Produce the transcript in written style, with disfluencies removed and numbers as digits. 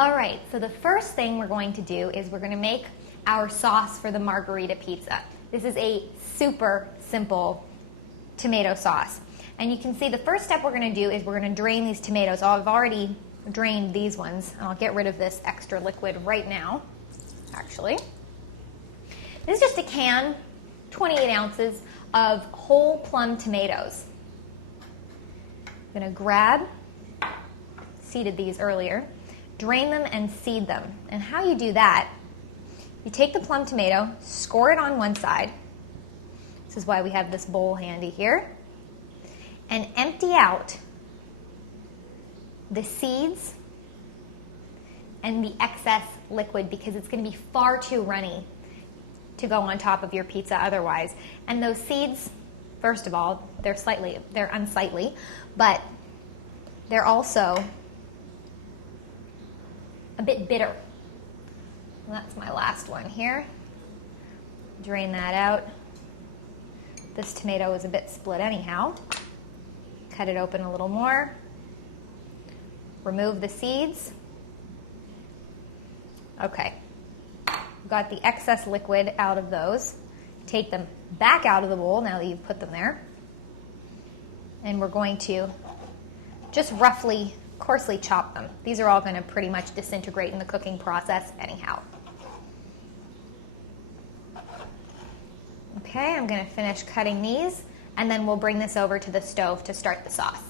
All right, so the first thing we're going to do is we're going to make our sauce for the margarita pizza. This is a super simple tomato sauce. And you can see the first step we're going to do is we're going to drain these tomatoes. I've already drained these ones, and I'll get rid of this extra liquid right now, actually. This is just a can, 28 ounces of whole plum tomatoes. I'm going to grab, seeded these earlier, drain them and seed them. And how you do that, you take the plum tomato, score it on one side. This is why we have this bowl handy here. And empty out the seeds and the excess liquid because it's going to be far too runny to go on top of your pizza otherwise. And those seeds, first of all, they're unsightly, but they're also a bit bitter. And that's my last one here. Drain that out. This tomato is a bit split anyhow. Cut it open a little more. Remove the seeds. Okay. Got the excess liquid out of those. Take them back out of the bowl now that you've put them there. And we're going to just roughly, coarsely chop them. These are all going to pretty much disintegrate in the cooking process anyhow. Okay, I'm going to finish cutting these, and then we'll bring this over to the stove to start the sauce.